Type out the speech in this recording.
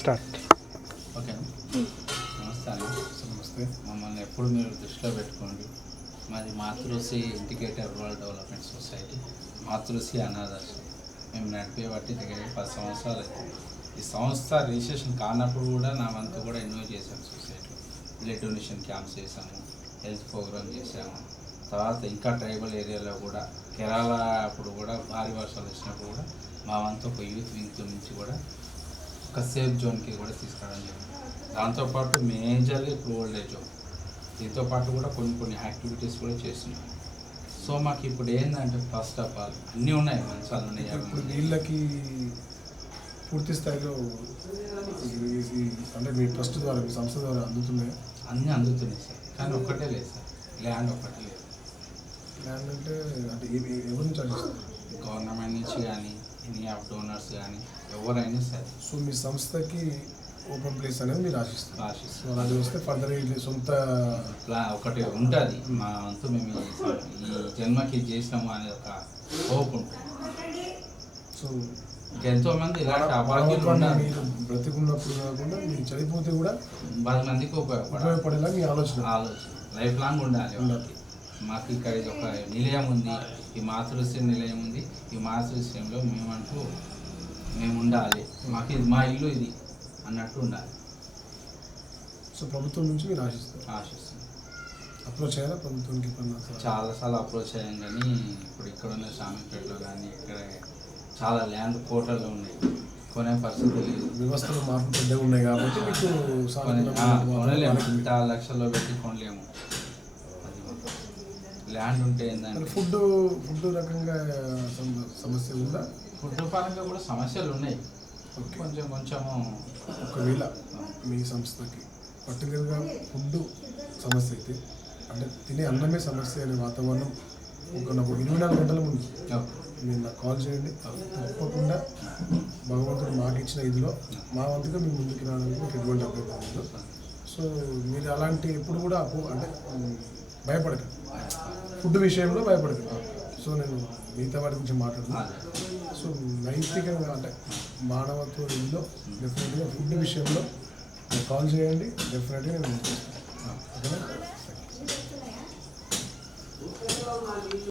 Start. Okay, నమస్తే. మమ్మల్ని ఎప్పుడు మీరు దృష్టిలో పెట్టుకోండి. మాది మాతృశ్రీ ఇంటిగ్రేటెడ్ రూరల్ డెవలప్మెంట్ సొసైటీ, మాతృశ్రీ అనాథాశ్రమం. మేము నడిపే బట్టి దగ్గర 10 సంవత్సరాలు అవుతుంది. ఈ సంస్థ రిజిస్ట్రేషన్ కానప్పుడు కూడా నా వంతు కూడా ఎన్నో చేశాము. సొసైటీలో బ్లడ్ డొనేషన్ క్యాంప్స్ చేసాము, హెల్త్ ప్రోగ్రామ్ చేసాము. తర్వాత ఇంకా ట్రైబల్ ఏరియాలో కూడా కేరళ అప్పుడు కూడా భారీ వర్షాలు వచ్చినప్పుడు కూడా మా వంతు ఒక యూత్ వింగ్ నుంచి కూడా ఒక సేఫ్ జోన్కి కూడా తీసుకురావడం జరిగింది. దాంతోపాటు మేజర్గా ఇప్పుడు ఓల్డ్ ఏజ్ హోమ్, దీంతో పాటు కూడా కొన్ని యాక్టివిటీస్ కూడా చేస్తున్నాం. సో మాకు ఇప్పుడు ఏంటంటే ఫస్ట్ ఆఫ్ ఆల్ అన్నీ ఉన్నాయి, మంచాలు ఉన్నాయి. ఇప్పుడు వీళ్ళకి పూర్తి స్థాయిలో అంటే మీ ట్రస్ట్ ద్వారా మీ సంస్థ ద్వారా అందుతున్నాయి, అన్నీ అందుతున్నాయి సార్. కానీ ఒక్కటే లేదు సార్, ల్యాండ్ ఒక్కటే లేదు. ల్యాండ్ అంటే ఎవరి నుంచి అడిగిస్తారు? గవర్నమెంట్ నుంచి కానీ ఎనీ ఆఫ్ డోనర్స్ కానీ ఎవరైనా సరే. సో మీ సంస్థకి ఓపెన్ ప్లేస్ అనేది మీరు ఆశిస్తారు. ఆశిస్తారు. అది వస్తే ఫర్దర్ సొంత ఒకటి ఉంటుంది. మా వంతు మేము ఈ జన్మకి చేసినాము అనే ఒక హోప్ ఉంటుంది. సో ఎంతోమంది ఇలాంటి అభాగ్యులు ఉన్నారు. మీరు బ్రతికున్నప్పుడు కాకుండా మీరు చనిపోతే కూడా 10 మందికి ఉపయోగపడేలా మీ ఆలోచన లైఫ్ లాంగ్ ఉండాలి. మాకు ఇక్కడ ఇది ఒక నిలయం ఉంది, ఈ మాతృశ్రీ నిలయం ఉంది. ఈ మాతృశ్రీలో మేము ఉండాలి, మాకు ఇది మా ఇల్లు ఇది అన్నట్టు ఉండాలి. సో ప్రభుత్వం నుంచి మీరు ఆశిస్తున్నాం. అప్రోచ్ అయ్యారా ప్రభుత్వానికి? చాలాసార్లు అప్రోచ్ అయ్యాం, కానీ ఇప్పుడు ఇక్కడ ఉన్న షామీపేటలో కానీ ఇక్కడ చాలా ల్యాండ్ కోటల్లో ఉన్నాయి, కొనే పరిస్థితి లేదు. వ్యవస్థలో మార్పులు పెద్దగా ఉన్నాయి కాబట్టి మీకు కొనలేము, ఇంత లక్షల్లో పెట్టి కొనలేము. ల్యాండ్ ఉంటే ఏంటంటే ఫుడ్ రకంగా సమస్య ఉందా? ఫుడ్ పరంగా కూడా సమస్యలు ఉన్నాయి. కొంచెము ఒకవేళ మీ సంస్థకి పర్టికులర్గా ఫుడ్ సమస్య అయితే, అంటే తినే అన్నమే సమస్య అనే వాతావరణం నాకు 24 గంటల ముందు మీరు నాకు కాల్ చేయండి. తప్పకుండా భగవంతుడు మాకు ఇచ్చిన ఇదిలో మా వంతుగా మీ ముందుకు రావడానికి మీకు ఎటువంటి అభ్యంతరం లేదు. సో మీరు అలాంటి ఎప్పుడు కూడా అంటే భయపడకండి, ఫుడ్ విషయంలో భయపడకండి. సో నేను మిగతా వాటి గురించి మాట్లాడుతున్నాను. సో నైతికంగా అంటే మానవత్వ ఇదిలో డెఫినెట్గా ఫుడ్ విషయంలో కాల్ చేయండి, డెఫినెట్గా నేను ఓకేనా?